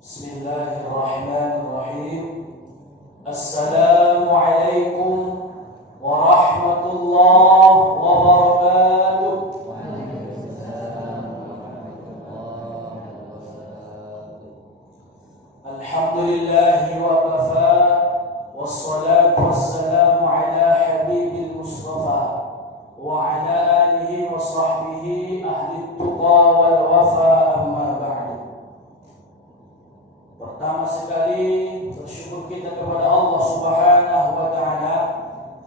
Bismillahirrahmanirrahim. Assalamualaikum warahmatullahi wabarakatuh. Waalaikumsalam warahmatullahi wabarakatuh. Alhamdulillahi wa kafa, wassalatu wassalamu ala habibil mustafa wa ala alihi wa sahbihi ahli tuqa wal wafa, amma ba'du. Pertama sekali bersyukur kita kepada Allah Subhanahu wa taala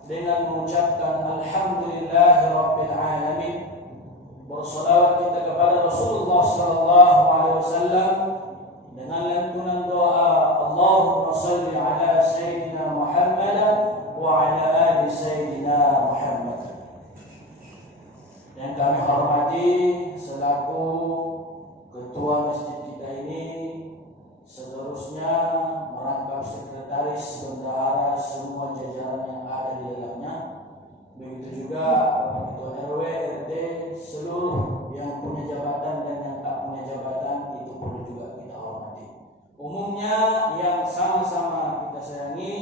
dengan mengucapkan alhamdulillahi rabbil alamin. Bersalawat kita kepada Rasulullah sallallahu alaihi wasallam dengan lantunan doa, Allahumma shalli ala sayyidina Muhammad wa ala ali sayyidina Muhammad. Yang kami hormati selaku ketua masjid kita ini, seterusnya merangkap sekretaris, bendahara, semua jajaran yang ada di dalamnya. Begitu juga ketua RW, RT, seluruh yang punya jabatan dan yang tak punya jabatan, itu perlu juga kita hormati. Umumnya yang sama-sama kita sayangi,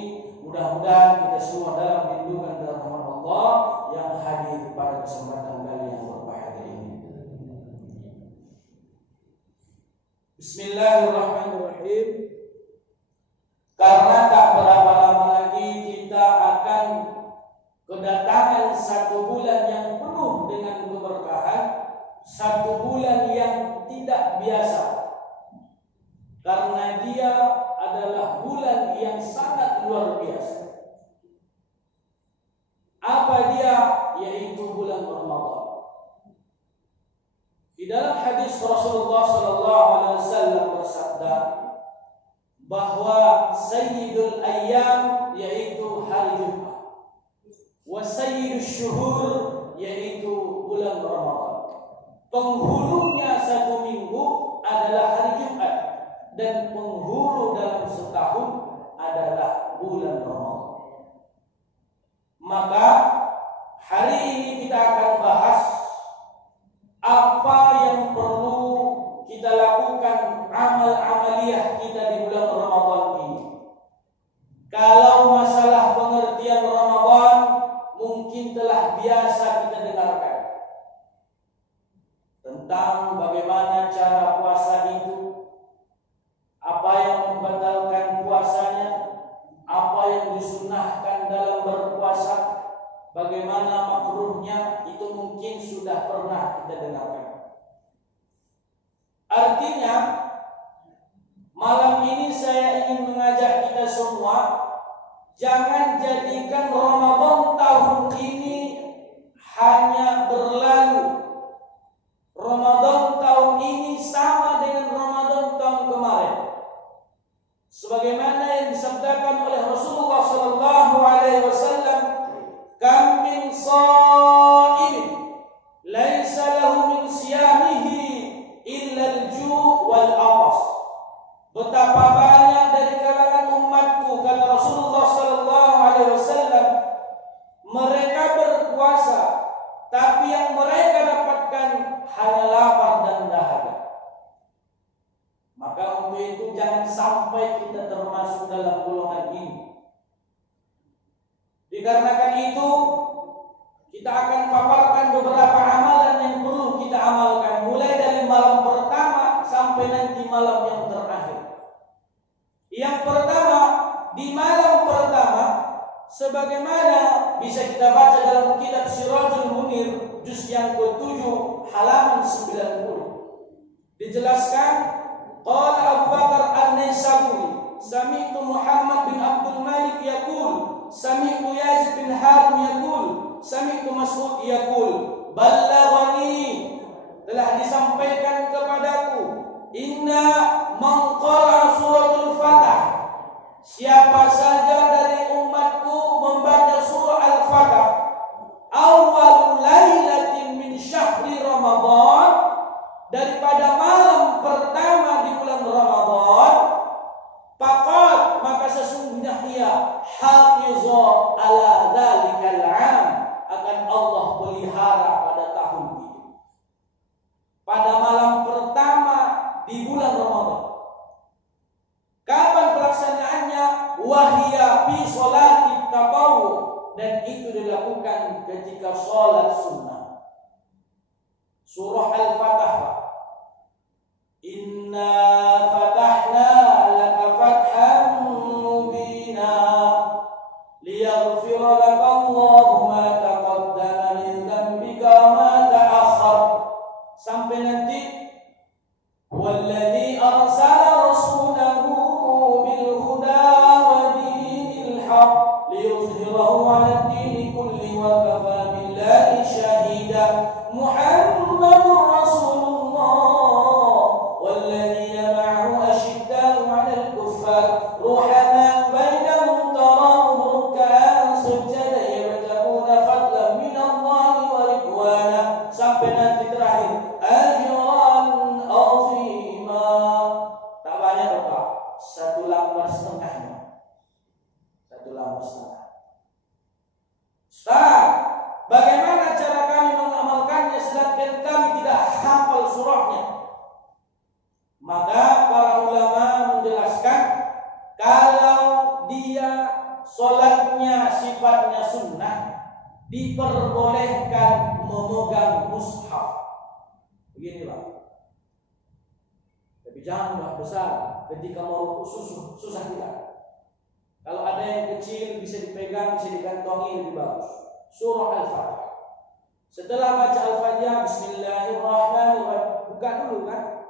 mudah-mudahan kita semua dalam lindungan dan rahmat Allah yang hadir pada kesempatan kali yang berbahagia ini. Bismillahirrahmanirrahim. Karena tak berapa lama lagi kita akan kedatangan satu bulan yang penuh dengan keberkahan, satu bulan yang tidak biasa, karena dia adalah bulan yang sangat luar biasa. Apa dia? Yaitu bulan Ramadan. Di dalam hadis Rasulullah SAW bersabda bahwa sayyidul ayyam yaitu hari Jumat, wa sayyidul syuhur yaitu bulan Ramadan. Penghulunya satu minggu adalah hari Jumat, dan penghulu dalam setahun adalah bulan Ramadan. Maka hari ini kita akan bahas apa yang perlu kita lakukan, amal-amaliyah kita di bulan Ramadan ini. Kalau masalah pengertian Ramadan mungkin telah biasa kita dengarkan, tentang bagaimana cara puasa itu, apa yang membatalkan puasanya, apa yang disunahkan dalam berpuasa, bagaimana makruhnya, itu mungkin sudah pernah kita dengarkan. Artinya, malam ini saya ingin mengajak kita semua, jangan jadikan Ramadan tahun ini hanya berlalu. Ramadan tahun ini sama dengan Ramadan tahun kemarin. Sebagaimana yang disabdakan oleh Rasulullah sallallahu alaihi wasallam, "Kam min sha'imin laisa lahu min siyamihi illa al-ju' wal 'atas." Betapa banyak dari kalangan umatku, kata Rasulullah sallallahu alaihi wasallam, mereka berpuasa tapi yang mereka dapatkan hanya lapar dan dahaga. Maka untuk itu jangan sampai kita termasuk dalam golongan ini. Dikarenakan itu, kita akan paparkan beberapa amalan yang perlu kita amalkan, mulai dari malam pertama sampai nanti malam yang terakhir. Yang pertama, di malam pertama, sebagaimana bisa kita baca dalam kitab Sirajul Munir, juz yang ke-7, halaman 90. Dijelaskan, qala Abu Bakar An-Naisaburi, sami'tu Muhammad bin Abdul Malik yaqul, sami'tu Yazid bin Harun yaqul, sami'tu Mas'ud yaqul, ballaghani, telah disampaikan kepadaku, inna man qara'a suratul Fatah, siapa saja dari umatku membaca surah Al-Fatah, awal lailatin min syahri Ramadan, daripada malam pertama di bulan Ramadan, faqad, maka sesungguhnya ia hafizha ala dzalikal 'am, akan Allah pelihara pada tahun itu. Pada malam pertama di bulan Ramadan. dan itu dilakukan ketika sholat sunnah. Surah Al-Fatah. Inna fatahna laka fathan mubina liyaghfira laka Allahu ma taqaddama min dhanbika wa ma ta'akhkhar, sampai nanti walladzi arsala rasulahu bil huda wa dinil haqq liyuzhirahu 'ala ad-din kulli wa kafa billahi shahida. Muhammadur Rasulullah walladzina ma'ahu ashidda'u 'alal kuffar ruhama bainahum tarahum ruk'an sujada yabtaguna fadlan minallahi wa ridwana, sampai nanti terakhir ajran 'azima. Tak banyak Bapak, 1 lembar setengahnya. 1 lembar setengah. Ustaz, bagaimana cara kami mengamalkannya sedangkan kami tidak hafal surahnya? Maka para ulama menjelaskan kalau dia sholatnya sifatnya sunnah, diperbolehkan memegang mushaf. Begini Pak. Tapi jangan besar, ketika mau susah tidak. Kalau ada yang kecil bisa dipegang, bisa dikantongi, lebih bagus. Surah Al-Fatihah. Setelah baca Al-Fatihah, Bismillahirrahmanirrahim, buka dulu kan,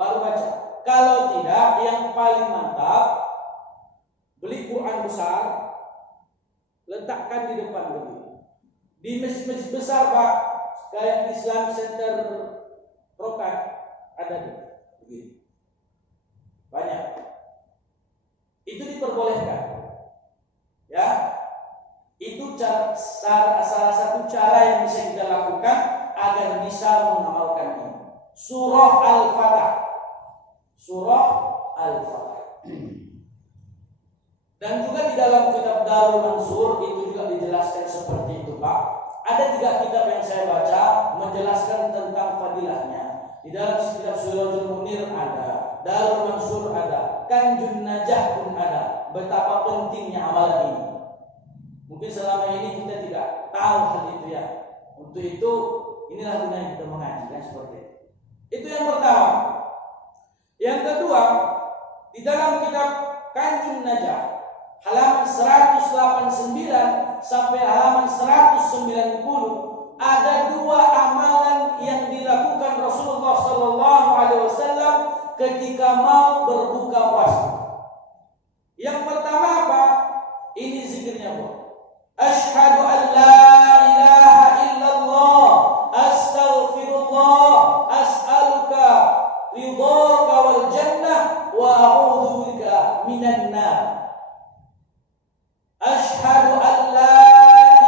baru baca. Kalau tidak, yang paling mantap, beli Quran besar, letakkan di depan dulu. Di masjid-masjid besar Pak, kayak Islam Center Rokat, ada begini. Banyak. Itu diperbolehkan. Ya. Itu salah satu cara yang bisa kita lakukan agar bisa mengamalkan ini. Surah Al-Fatah. Surah Al-Fatah. Dan juga di dalam kitab Darul Mansur itu juga dijelaskan seperti itu Pak. Ada 3 kitab yang saya baca menjelaskan tentang fadilahnya. Di dalam kitab Surajul Munir ada, Darul Mansur ada, Kanjun Najah pun ada. Betapa pentingnya amalan ini. Mungkin selama ini kita tidak tahu hal itu ya. Untuk itu inilah gunanya kita mengaji kan, seperti itu. Itu yang pertama. Yang kedua, di dalam kitab Kanjun Najah halaman 189 sampai halaman 190 ada 2 amalan yang dilakukan Rasulullah SAW ketika mau berbuka puasa. Yang pertama apa? Ini zikirnya Bu. Asyhadu an la ilaha illallah, astaghfirullah, as'aluka ridhaka wal jannah wa a'udzu bika minan nar. Asyhadu an la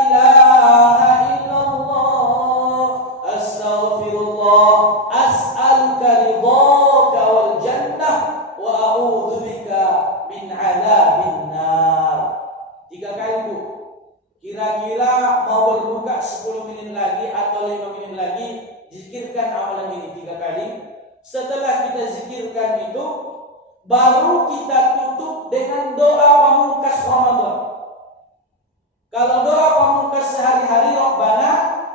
ilaha illallah, astaghfirullah, as'aluka ridhaka wal jannah wa a'udzu bika min 'adzabin nar. 3 kali Bu. Kira-kira mau berbuka 10 menit lagi atau 5 menit lagi, zikirkan amalan ini 3 kali. Setelah kita zikirkan itu, baru kita tutup dengan doa pamungkas Ramadan. Kalau doa pamungkas sehari-hari, Rabbana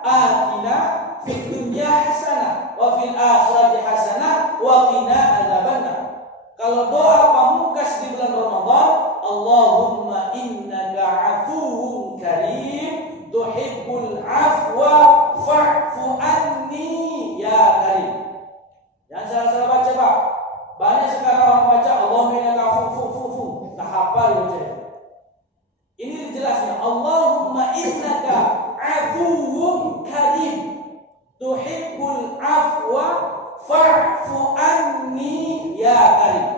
atina fid dunya hasanah wa fil akhirati hasanah wa qina adzabannar. Kalau doa pamungkas di bulan Ramadan, Allahumma innaka 'afuwwun karim tuhibbul 'afwa fa'fu anni ya karim. Jangan salah-salah baca Pak. Banyak sekarang orang baca Allahumma innaka 'afuwwun tak hafal baca. Ini dijelaskan Allahumma innaka 'afuwwun karim tuhibbul 'afwa fa'fu anni ya karim.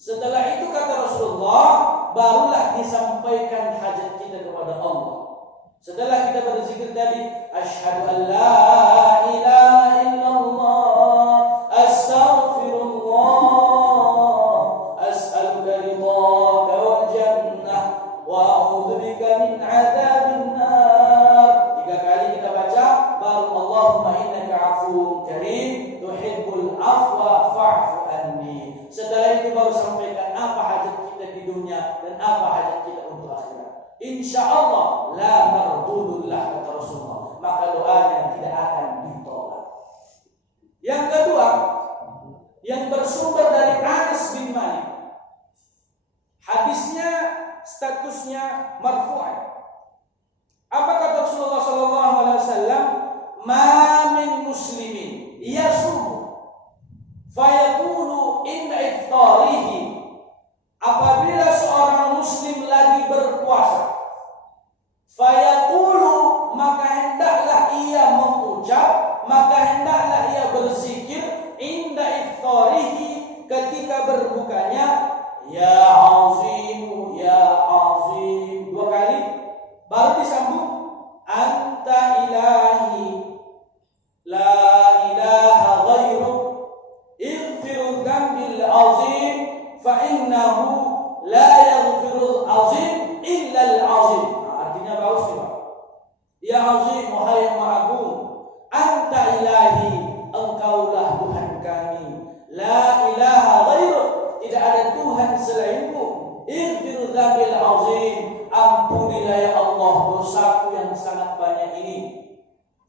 Setelah itu kata Rasulullah, barulah disampaikan hajat kita kepada Allah. Setelah kita berzikir tadi, asyhadu an la ilaha illallah, astaghfirullah, as'aluka ridhaka wal jannah wa a'udzu bika min 'adzabin nar. 3 kali kita baca, baru Allahumma innaka 'afuwwun karim tuhibbul 'afwa fa'fu anni. Setelah itu baru sampaikan apa hajat kita di dunia dan apa hajat kita untuk akhirat. insya Allah la mardudullah, kata Rasulullah, maka doanya tidak akan ditolak. Yang kedua, yang bersumber dari Anas bin Malik, hadisnya statusnya marfu'. Apa kata Rasulullah sallallahu alaihi wasallam? Ma min muslimin yasum fayaqulu inna iftarihi, apabila seorang muslim lagi berpuasa, fayaqulu, maka hendaklah ia mengucap, maka hendaklah ia berzikir, inda iftarihi, ketika berbukanya, ya azim, ya azim, 2 kali, baru disambung anta ilahi la ilaha ghairuk ighfir dzambil azim fa innahu la yaghfirul azim illa al azim. Artinya bagus nih Pak. Ya azim, wahai yang maha agung, anta ilahi, engkaulah Tuhan kami, la ilaha ghairuk, tidak ada Tuhan selainmu, ighfir dzambil azim, ampunilah ya Allah dosaku yang sangat banyak ini,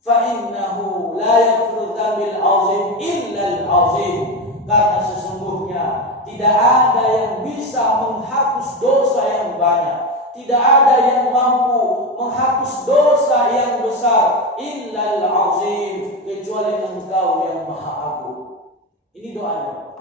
fa innahu la yaghfiru dzambil azim illa al azim, karena sesungguhnya tidak ada yang bisa menghapus dosa yang banyak, tidak ada yang mampu menghapus dosa yang besar, illa al azim, kecuali Engkau yang maha agung. Ini doanya.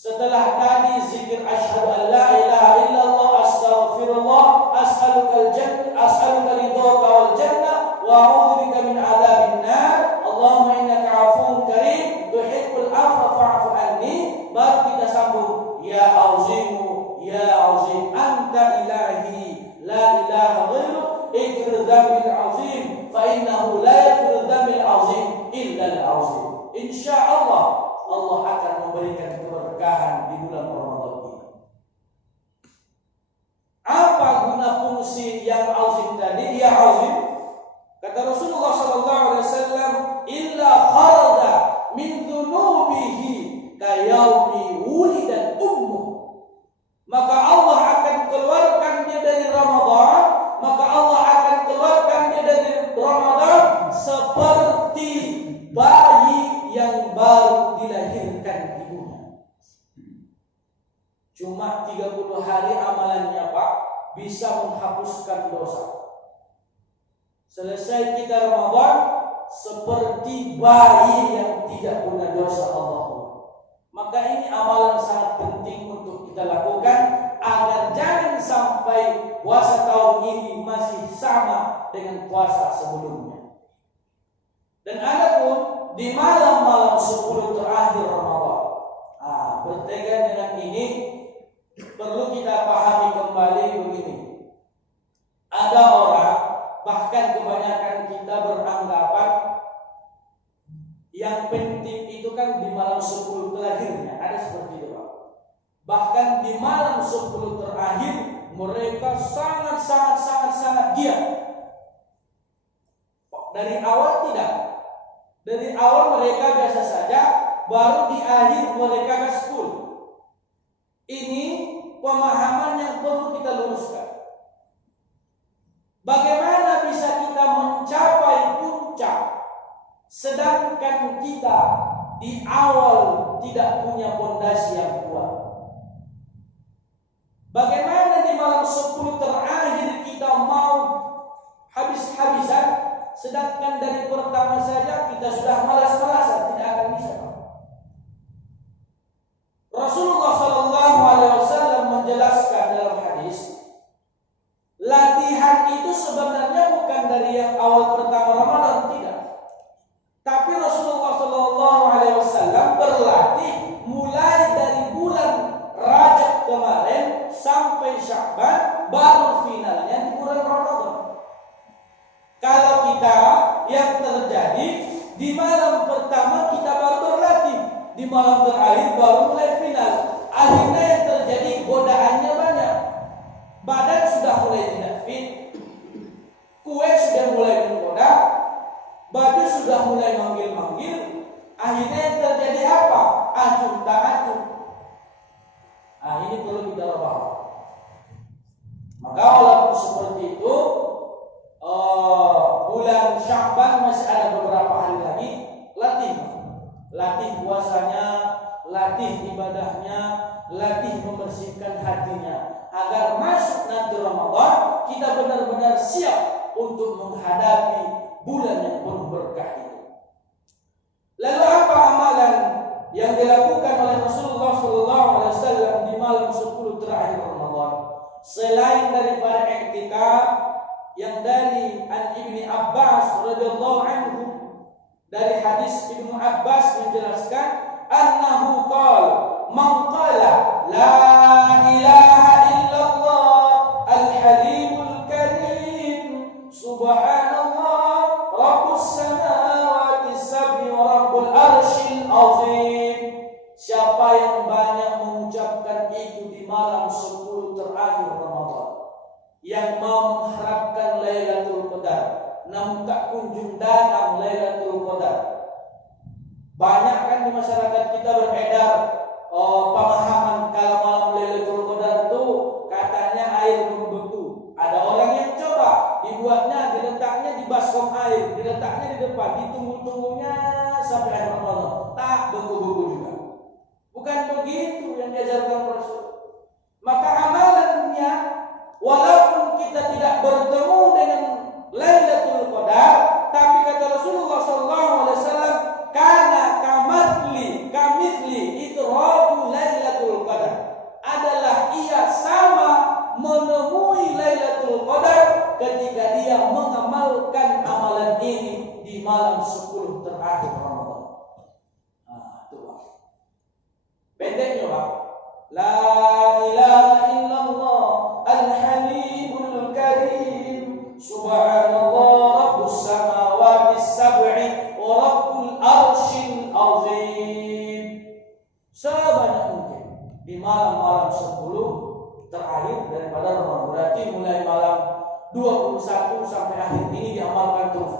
Setelah tadi zikir asyhadu an la ilaha illallah, astaghfirullah, as'alukal jannah, as'aluka ridhaka wal jannah, wa a'udzubika min adzabin nar, Allahumma innaka 'afuwwun karim tuhibbul 'afwa fa'fu anni, baru kita sambung ya azimu, ya azim, anta ilahi la ilaha ghairuk ighfir dzambil azim fa innahu la yaghfiru dzambil azim illa al azim. Insyaallah Allah akan memberikan keberkahan di bulan Ramadan ini. Apa guna fungsi yang azim tadi? Ya azim, kata Rasulullah sallallahu alaihi wasallam, illa kharaja min dzunubihi kayaumi wulidat ummuh. Maka Allah akan keluarkan dia dari Ramadan, maka Allah akan keluarkan dia dari Ramadan seperti bayi yang baru dilahirkan ibunya. Cuma 30 hari amalannya Pak bisa menghapuskan dosa. Selesai kita Ramadan seperti bayi yang tidak punya dosa Allah. Maka ini amalan sangat penting untuk kita lakukan agar jangan sampai puasa tahun ini masih sama dengan puasa sebelumnya. Dan adapun di malam-malam 10 terakhir Ramadan, bertepatan dengan ini perlu kita pahami kembali begini. Ada orang, bahkan kebanyakan kita beranggapan yang penting itu kan di malam 10 terakhirnya, ada seperti itu Pak. Bahkan di malam 10 terakhir mereka sangat giat. Dari awal tidak. Dari awal mereka biasa saja, baru di akhir mereka gaspol. Ini pemahaman yang perlu kita luruskan. Bagaimana bisa kita mencapai puncak sedangkan kita di awal tidak punya fondasi yang kuat? Bagaimana di malam 10 terakhir kita mau habis-habisan, sedangkan dari pertama saja kita sudah malas-malasan? Tidak akan bisa. Rasulullah sallallahu alaihi wasallam menjelaskan dalam hadis, latihan itu sebenarnya bukan dari yang awal pertama Ramadan, tidak. Tapi Rasulullah sallallahu alaihi wasallam berlatih mulai dari bulan Rajab kemarin sampai Sya'ban, baru finalnya di bulan Ramadan. Kalau kita yang terjadi di malam pertama kita baru berlatih, di malam terakhir baru mulai final. Akhirnya yang terjadi godaannya banyak. Badan sudah mulai tidak fit, kue sudah mulai menggoda, baju sudah mulai manggil-manggil. Akhirnya yang terjadi apa? Acuh tak acuh. Ini perlu kita paham. Maka walaupun seperti itu, bulan Sya'ban masih ada beberapa hari lagi, latih puasanya, latih ibadahnya, latih membersihkan hatinya, agar masuk nanti Ramadan kita benar-benar siap untuk menghadapi bulan yang penuh berkah itu. Lalu apa amalan yang dilakukan oleh Rasulullah SAW di malam 10 terakhir Ramadan? Selain daripada i'tikaf yang dari Ibni Abbas radhiyallahu anhu, dari hadis Ibnu Abbas menjelaskan annahu qala man qala la ilaha illallah al-halimul karim subhanallah rabbus samawati sab'i wa rabbul arsyil azim. Siapa yang banyak mengucapkan itu di malam 10 terakhir Ramadan, yang mau mengharapkan Lailatul Qadar namun tak kunjung datang Lailatul Qadar. Banyak kan di masyarakat kita beredar pemahaman kalau malam Lailatul Qadar itu katanya air membeku. Ada orang yang coba dibuatnya, diletaknya di baskom air, diletaknya di depan, ditunggu-tunggunya sampai akhir Ramadan, tak beku-beku juga. Bukan begitu yang diajarkan Rasul. Maka amalannya, walaupun kita tidak bertemu dengan Lailatul Qadar, tapi kata Rasulullah SAW, karena kamithli idraku Lailatul Qadar, adalah ia sama menemui Lailatul Qadar ketika dia mengamalkan amalan ini di malam 10 terakhir Ramadan. Itu Pak. Pendeknya Pak. La ilaha illallah al-halimul karim subhanallah rabbus samawati sab'i wa rabbul arsyil azim. Sebanyak mungkin di malam-malam 10 terakhir daripada Ramadan. Berarti mulai malam 21 sampai akhir ini diamalkan terus.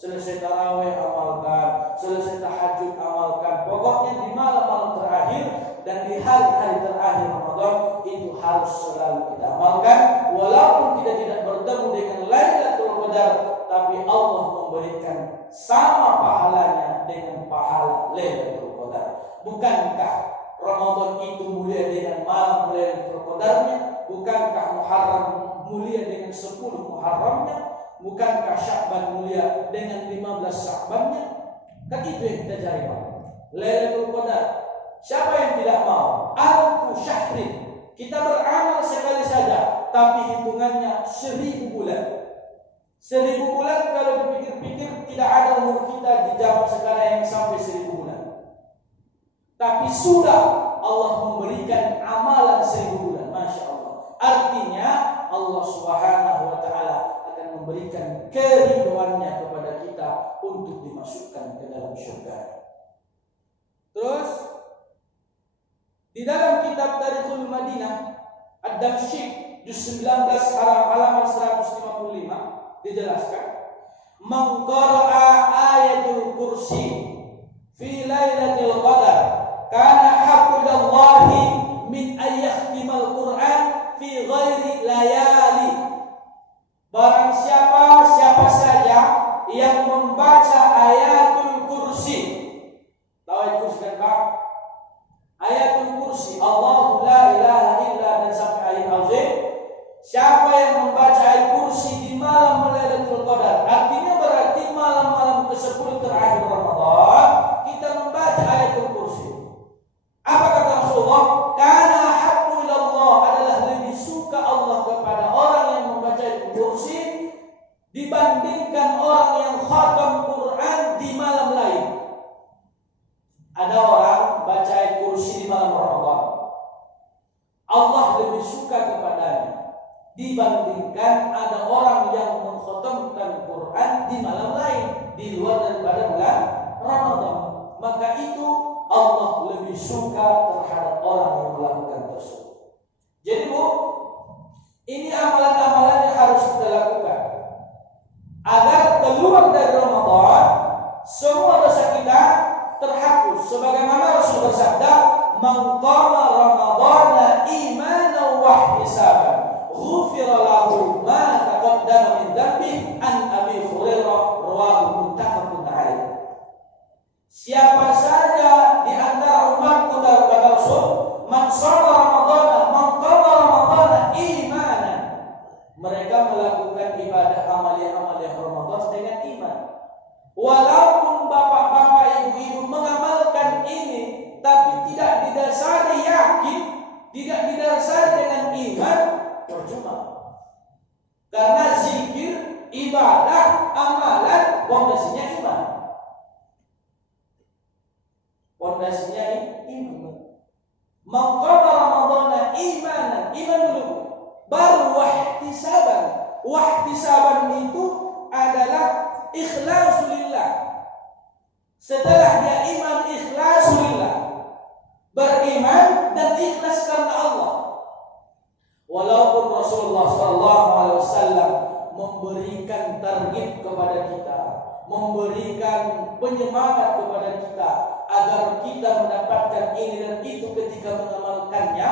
Selesai tarawih amalkan, selesai tahajud amalkan. Pokoknya di malam-malam terakhir dan di hari-hari terakhir Ramadan itu harus selalu kita amalkan. Walaupun kita tidak bertemu dengan Lailatul Qadar, tapi Allah memberikan sama pahalanya dengan pahala Lailatul Qadar. Bukankah Ramadan itu mulia dengan malam Lailatul Qadarnya? Bukankah Muharram mulia dengan 10 Muharramnya? Bukankah Sya'ban mulia dengan 15 Sya'bannya? Kan itu yang kita cari Pak. Lailatul Qadar. Siapa yang tidak mau? Alfu syahrin. Kita beramal sekali saja, tapi hitungannya 1000 bulan. 1000 bulan kalau dipikir-pikir tidak ada umur kita di zaman sekarang yang sampai 1000 bulan. Tapi sudah Allah memberikan amalan 1000 bulan. Masya Allah. Artinya Allah Subhanahu wa Ta'ala akan memberikan keridhoannya kepada kita untuk dimasukkan ke dalam surga. Terus di dalam kitab Tarikhul Madinah Ad-Damsyik juz 19 halaman 155 dijelaskan, man qara'a ayatul kursi fi lailatul qadar kana haqqallahi min ayyakhtimal Qur'an fi ghairi layali. Barang siapa saja yang membaca ayatul kursi. Tahu ayatul kursi kan Pak? Ayatul kursi, Allahu la ilaha illa dan sampai ayat azim. Siapa yang membaca ayat kursi di malam Lailatul Qadar, artinya berarti malam-malam ke-10 terakhir Ramadan kita membaca ayatul kursi. Apa kata Rasulullah? Karena haqqu ilallah, adalah lebih suka Allah kepada orang yang membaca ayatul kursi dibandingkan orang yang khatam Quran di malam lain. Ada orang baca ayat kursi di malam Ramadan, Allah lebih suka kepadanya dibandingkan ada orang yang mengkhatamkan Quran di malam lain di luar daripada bulan Ramadan. Maka itu Allah lebih suka terhadap orang yang melakukan tersebut. Jadi Bu, ini amalan-amalan yang harus kita lakukan agar keluar dari Ramadan semua dosa kita terhapus. Sebagaimana Rasul bersabda, "Man qama Ramadhana imanan wa ihtisaban, ghufira lahu ma taqaddama min dhanbihi an Abi Hurairah rawahu muttafaqun alaih. Siapa saja di antara umatku kata Rasul, man shalla Ramadhana imanan, mereka melakukan ibadah amalia-amalia Ramadan dengan iman. Walaupun bapak-bapak, ibu-ibu mengamalkan ini tapi tidak didasari yakin, tidak didasari dengan iman, percuma. Karena zikir, ibadah, amalan pondasinya iman. Pondasinya iman. Maqama Ramadhana imanan, iman dulu, baru wahtisaban. Wahtisaban itu adalah ikhlasulillah. Setelah dia iman, ikhlasulillah, beriman dan ikhlas karena Allah. Walaupun Rasulullah SAW memberikan targhib kepada kita, memberikan penyemangat kepada kita agar kita mendapatkan ini dan itu ketika mengamalkannya.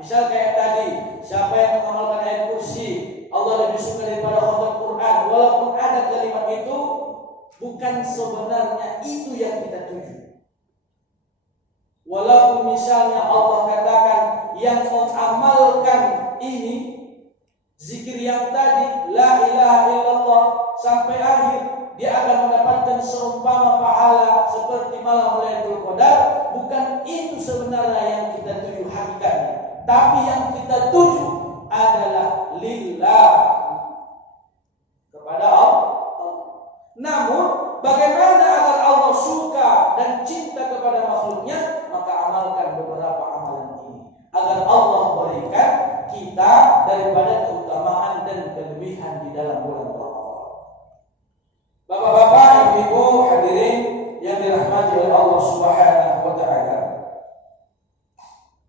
Misal kayak tadi, siapa yang mengamalkan ayat kursi, Allah lebih suka daripada khatam Quran. Walaupun ada kalimat itu, bukan sebenarnya itu yang kita tuju. Walaupun misalnya Allah katakan yang mengamalkan ini, zikir yang tadi, la ilaha illallah, sampai akhir, dia akan mendapatkan seumpama pahala seperti malam Lailatul Qadar. Bukan itu sebenarnya yang kita tuju hakikatnya. Tapi yang kita tuju adalah lillah, kepada Allah. Namun bagaimana agar Allah suka dan cinta kepada makhluknya? Maka amalkan beberapa amalan ini agar Allah berikan kita daripada keutamaan dan kelebihan di dalam bulan Ramadan. Bapak-bapak, ibu-ibu, hadirin yang dirahmati oleh Allah Subhanahu wa taala.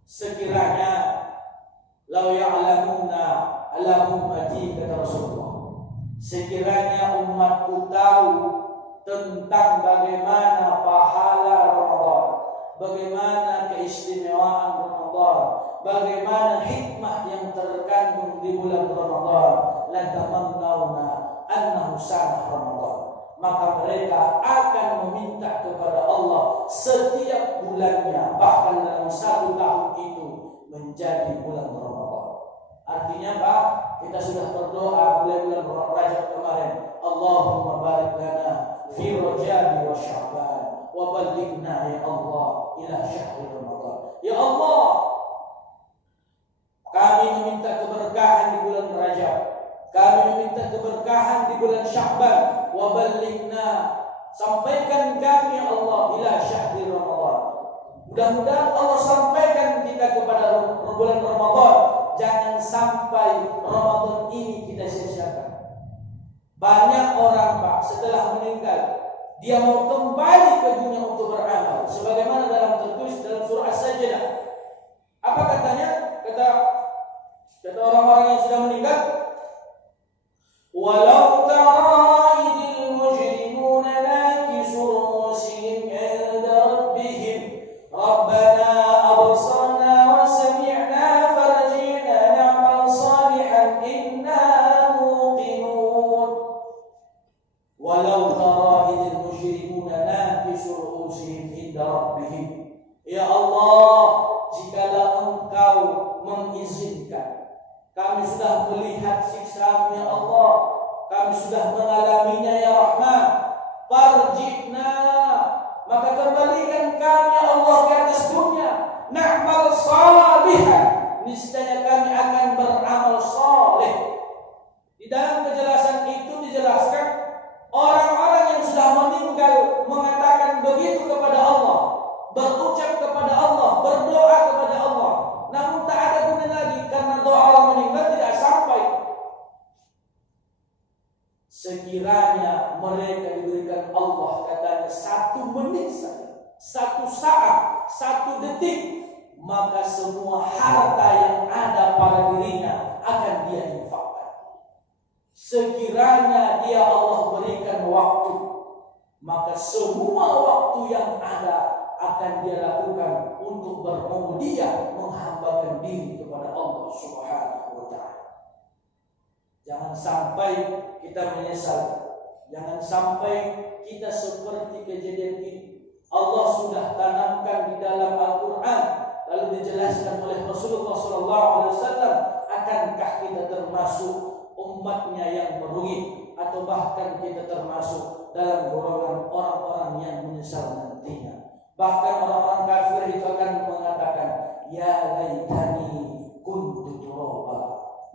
Sekiranya lau ya'lamuna ala ummati, kata Rasulullah, sekiranya umatku tahu tentang bagaimana pahala Ramadan, bagaimana keistimewaan Ramadan, bagaimana hikmah yang terkandung di bulan Ramadan, la tamannawna annahu sana Ramadan, maka mereka akan meminta kepada Allah setiap bulannya, bahkan dalam satu tahun itu menjadi bulan Ramadan. Artinya Pak, kita sudah berdoa bulan-bulan Rajab kemarin, Allahumma barik lana fi Rajab wa Sya'ban wa ballighna ya Allah ila syahr Ramadan. Ya Allah, kami meminta keberkahan di bulan Rajab, kami meminta keberkahan di bulan Sya'ban, wa ballighna, sampaikan kami ya Allah ila syahr Ramadan. Mudah-mudahan Allah sampaikan kita kepada bulan Ramadan. Jangan sampai Ramadan ini kita sia-siakan. Banyak orang Pak setelah meninggal, dia mau kembali ke dunia untuk beramal, sebagaimana tertulis dalam surah As-Sajdah. Apa katanya? Kata orang-orang yang sudah meninggal, walau tara idil mujrimuna nakisu ru'usihim 'inda rabbihim rabbana absarna wa sami'na farji'na na'mal salihan inna muqinun. Walau tara idil mujrimuna nakisu ru'usihim 'inda rabbihim, ya Allah, jikalau Engkau mengizinkan, kami sudah melihat siksa-Mu ya Allah, kami sudah mengalaminya ya Rahman, farji'na, maka kembalikan kami ya Allah ke atas dunia, na'mal salihan, niscaya kami akan beramal saleh. Di dalam kejelasan itu dijelaskan orang-orang yang sudah meninggal mengatakan begitu kepada Allah, berucap kepada Allah, berdoa kepada Allah, namun tak ada guna lagi karena doa orang meninggal tidak sampai. Sekiranya mereka diberikan Allah katanya 1 menit saja, 1 saat, 1 detik, maka semua harta yang ada pada dirinya akan dia infakkan. Sekiranya dia Allah berikan waktu, maka semua waktu yang ada akan dia lakukan untuk bermulia menghambakan diri kepada Allah Subhanahu wa taala. Jangan sampai kita menyesal. Jangan sampai kita seperti kejadian ini. Allah sudah tanamkan di dalam Al-Quran, lalu dijelaskan oleh Rasulullah SAW. Akankah kita termasuk umatnya yang merugi, atau bahkan kita termasuk dalam golongan orang-orang yang menyesal nantinya? Bahkan orang-orang kafir itu akan mengatakan, ya laitani kuntu turaba,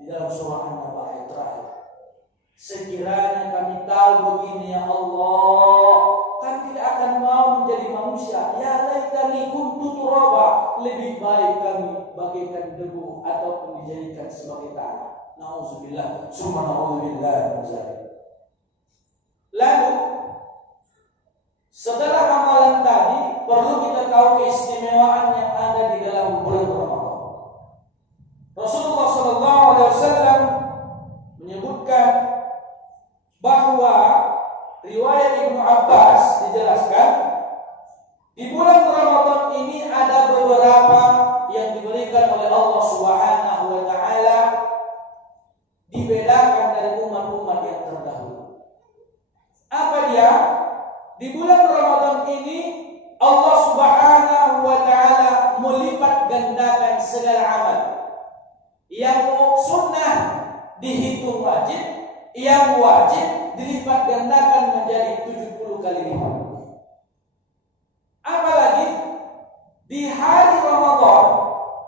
di dalam surah An-Naba ayat terakhir. Sekiranya kami tahu begini ya Allah, kan tidak akan mau menjadi manusia. Ya laitani kuntu turaba, lebih baik kami bagaikan debu ataupun dijadikan sebagai tanah. Nauzubillah, summa nauzubillah min dzalik. Lalu setelah amalan tadi, perlu kita tahu keistimewaan yang ada di dalam bulan Ramadan. Rasulullah SAW menyebutkan bahwa riwayat Ibnu Abbas dijelaskan, di bulan Ramadan ini ada beberapa yang diberikan oleh Allah Subhanahu wa taala, dibedakan dari umat-umat yang terdahulu. Apa dia? Di bulan Ramadan ini Allah Subhanahu wa taala melipat gandakan segala amal. Yang sunnah dihitung wajib, yang wajib dilipat gandakan menjadi 70 kali lipat. Apalagi di hari Ramadan,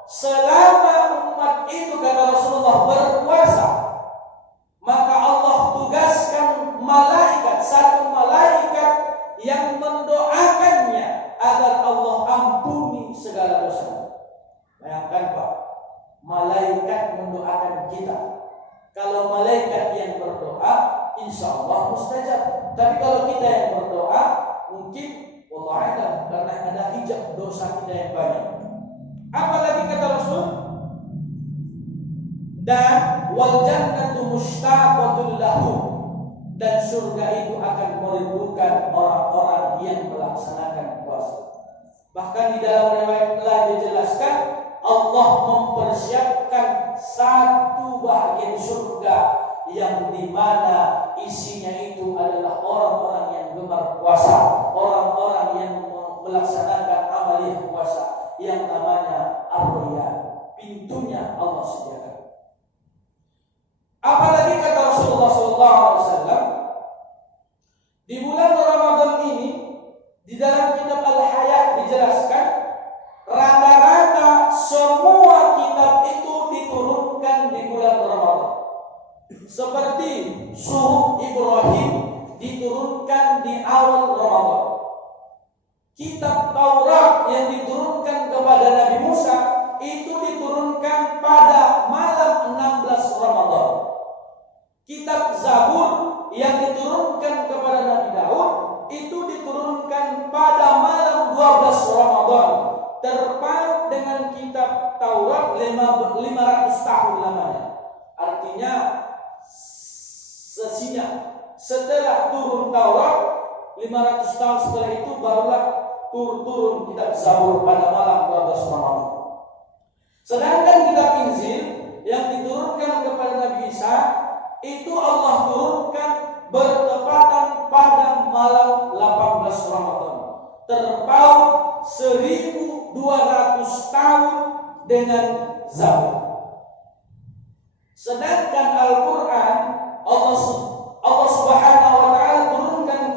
selama umat itu, kata Rasulullah, berpuasa, maka Allah tugaskan malaikat, satu malaikat yang mendoakannya agar Allah ampuni segala dosa. Bayangkan Pak, malaikat mendoakan kita. Kalau malaikat yang berdoa, insya Allah mustajab. Tapi kalau kita yang berdoa, mungkin wallahu a'lam, karena ada hijab dosa kita yang banyak. Apalagi kata Rasul, dan wal jannatu mushtaqatul lahu, dan surga itu akan merindukan orang-orang yang melaksanakan puasa. Bahkan di dalam riwayat telah dijelaskan, Allah mempersiapkan satu bagian surga yang dimana isinya itu adalah orang-orang yang gemar puasa, orang-orang yang melaksanakan amaliyah puasa yang namanya ar-riyyan. Pintunya Allah sediakan. Apalagi kata Rasulullah SAW, di bulan Ramadan ini, di dalam kitab Al-Hayat dijelaskan, rata-rata semua kitab itu diturunkan di bulan Ramadan. Seperti Suhuf Ibrahim diturunkan di awal Ramadan. Kitab Taurat yang diturunkan kepada Nabi Musa itu diturunkan pada malam 16 Ramadan. Kitab Zabur yang diturunkan kepada Nabi Daud itu diturunkan pada malam 12 Ramadan. Terpaut dengan kitab Taurat 500 tahun lamanya. Artinya setelah turun Taurat 500 tahun setelah itu barulah turun kitab Zabur pada malam 12 Ramadan. Sedangkan kitab Injil yang diturunkan kepada Nabi Isa itu Allah turunkan bertepatan pada malam 18 Ramadan. Terpaut 1200 tahun dengan Zabur. Sedangkan Al-Quran Allah Subhanahu wa taala turunkan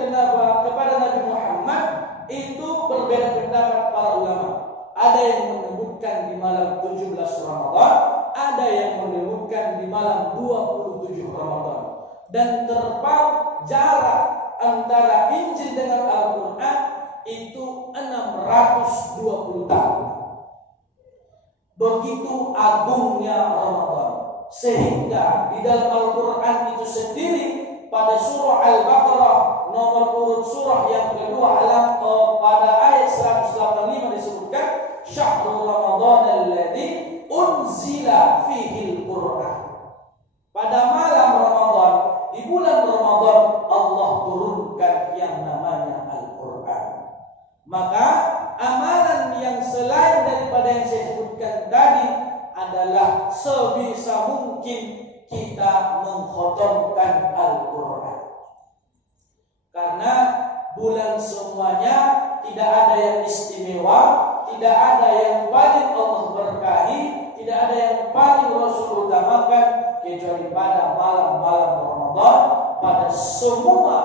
kepada Nabi Muhammad itu berbeda pendapat para ulama. Ada yang menyebutkan di malam 17 Ramadan, ada yang menyebutkan di malam 27 Ramadan. Dan terpaut jarak antara Injil dengan Al-Quran itu 620 tahun. Begitu agungnya Ramadan, sehingga di dalam Al-Quran itu sendiri pada surah Al-Baqarah nomor urut surah yang kedua pada ayat 185 disebutkan Syahrul Ramadan alladzi unzila fihi al-Qur'an. Pada malam Ramadan, di bulan Ramadan Allah turunkan yang namanya Al-Quran. Maka amalan yang selain daripada yang saya sebutkan tadi adalah sebisa mungkin kita mengkhotamkan Al-Quran. Karena bulan semuanya tidak ada yang istimewa, tidak ada yang paling Allah berkahi, tidak ada yang paling Rasul utamakan kecuali pada malam-malam Ramadan. Pada semua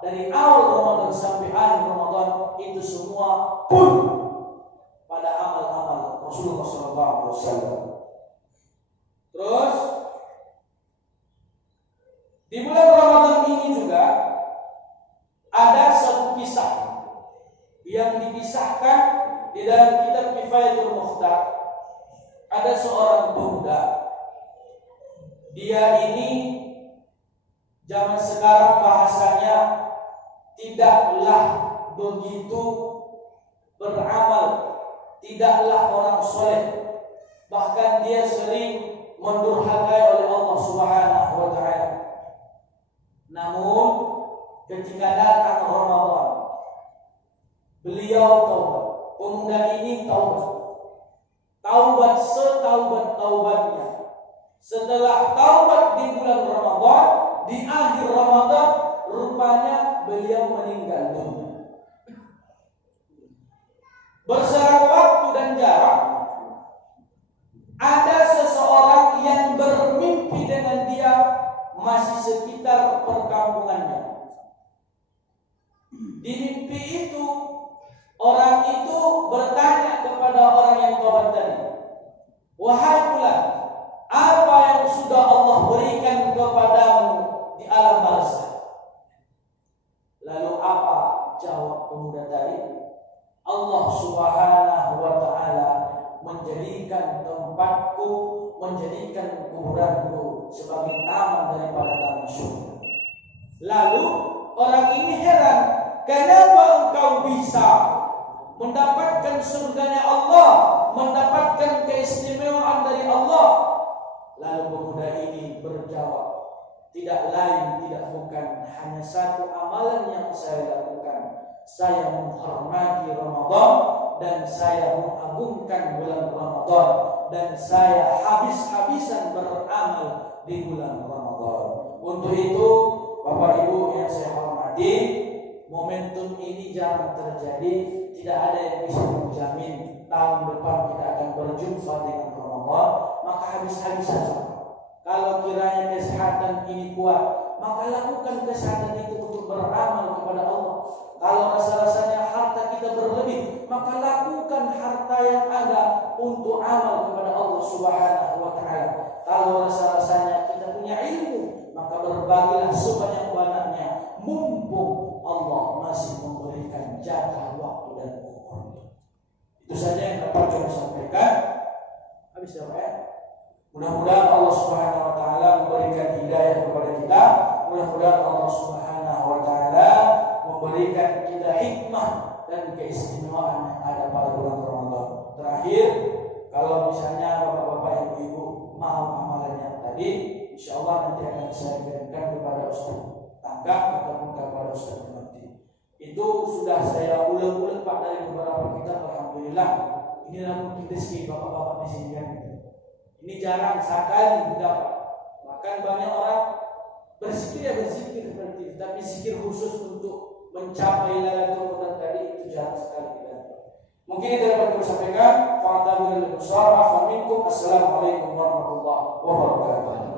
dari awal Ramadan sampai akhir Ramadan itu semua pun pada amal-amal Rasulullah SAW. Terus di bulan Ramadan ini juga ada satu kisah yang dipisahkan di dalam kitab Kifayatul Mukhtar. Ada seorang pemuda. Dia ini zaman sekarang bahasanya tidaklah begitu beramal, tidaklah orang soleh, bahkan dia sering mendurhakai oleh Allah Subhanahu wa Ta'ala. Namun ketika datang Ramadan, beliau taubat. Pemuda ini taubat setaubat-taubatnya. Setelah taubat di bulan Ramadan, di akhir Ramadan rupanya beliau meninggal dunia. Berselang waktu dan jarak, ada seseorang yang bermimpi dengan dia masih sekitar perkampungannya. Di mimpi itu, orang itu bertanya kepada orang yang taubat tadi, "Wahai fulan, apa yang sudah Allah berikan kepadamu di alam barzakh?" Lalu apa jawab pemuda tadi? "Allah Subhanahu wa Ta'ala menjadikan tempatku, menjadikan kuburanku sebagai taman daripada taman surga." Lalu orang ini heran, kenapa engkau bisa mendapatkan surganya Allah, mendapatkan keistimewaan dari Allah? Lalu pemuda ini berjawab, tidak lain tidak bukan hanya satu amalan yang saya lakukan. Saya menghormati Ramadan dan saya mengagungkan bulan Ramadan, dan saya habis-habisan beramal di bulan Ramadan. Untuk itu, Bapak Ibu yang saya hormati, momentum ini jarang terjadi. Tidak ada yang bisa menjamin tahun depan kita akan berjumpa dengan Ramadan. Maka habis-habisan. Kalau kiranya kesehatan ini kuat, maka lakukan kesehatan itu untuk beramal kepada Allah. Kalau rasa-rasanya harta kita berlebih, maka lakukan harta yang ada untuk amal kepada Allah Subhanahu wa Ta'ala. Kalau rasa-rasanya kita punya ilmu, maka berbagilah sebanyak-banyaknya, mumpung Allah masih memberikan jatah waktu dan umur. Itu saja yang dapat kami sampaikan. Habis ya Pak ya? Mudah-mudahan Allah Subhanahu wa Ta'ala memberikan hidayah kepada kita. Mudah-mudahan Allah Subhanahu wa Ta'ala memberikan kita hikmah dan keistimewaan yang ada pada bulan Ramadan. Terakhir, kalau misalnya bapak-bapak, ibu-ibu mau amalannya tadi, insya Allah nanti akan saya kirimkan kepada Ustaz Tangga ataupun kepada Ustaz Mati. Itu sudah saya ulang-ulang Pak dari beberapa kitab. Alhamdulillah, inilah mungkin rezeki bapak-bapak di sini kan. Ini jarang sekali didapat. Bahkan banyak orang berzikir seperti itu, tapi zikir khusus untuk mencapai Lailatul Qadar tadi itu jarang sekali didapat. Mungkin itu dapat kami sampaikan. Assalamualaikum warahmatullahi wabarakatuh.